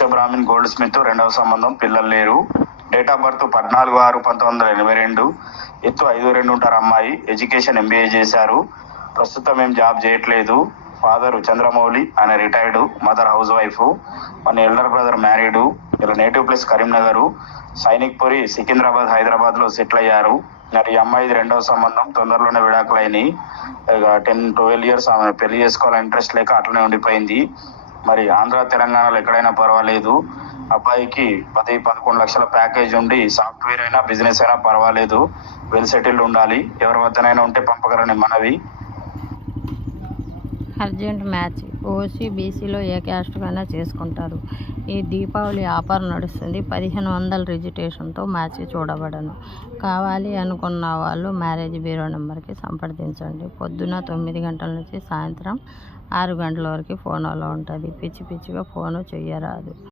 Vysya Brahman gold Smith రెండవ సంబంధం, పిల్లలు లేరు. Date of birth 14/6/1982. ఎత్తు 5'2" ఉంటారు అమ్మాయి. ఎడ్యుకేషన్ MBA చేశారు. ప్రస్తుతం ఏం జాబ్ చేయట్లేదు. ఫాదర్ చంద్రమౌళి, ఆయన రిటైర్డ్. Mother house wife. మన ఎల్డర్ బ్రదర్ మ్యారీడ్. ఇలా నేటివ్ ప్లేస్ కరీంనగర్. సైనిక్పురి, సికింద్రాబాద్, హైదరాబాద్ లో సెటిల్ అయ్యారు. మరి ఈ అమ్మాయిది రెండవ సంబంధం. తొందరలోనే విడాకులు అయినాయి. ఇక 10-12 years ఆమె పెళ్లి చేసుకోవాలని ఇంట్రెస్ట్ లేక అట్లనే ఉండిపోయింది. మరి ఆంధ్ర తెలంగాణలో ఎక్కడైనా పర్వాలేదు. అబ్బాయికి 10-11 లక్షల ప్యాకేజ్ ఉండి సాఫ్ట్వేర్ అయినా బిజినెస్ అయినా పర్వాలేదు. వెల్ సెటిల్డ్ ఉండాలి. ఎవరి వద్దనైనా ఉంటే పంపగలని మనవి. Urgent match. ఓసీ బీసీలో ఏ క్యాస్ట్ కైనా చేసుకుంటారు. ఈ దీపావళి ఆఫర్ నడుస్తుంది. 1500 రిజిస్ట్రేషన్తో మ్యాచ్ చూడబడను. కావాలి అనుకున్న వాళ్ళు మ్యారేజ్ బ్యూరో నెంబర్కి సంప్రదించండి. పొద్దున 9 గంటల నుంచి సాయంత్రం 6 గంటల వరకు ఫోన్ అలా ఉంటుంది. పిచ్చి పిచ్చిగా ఫోను చెయ్యరాదు.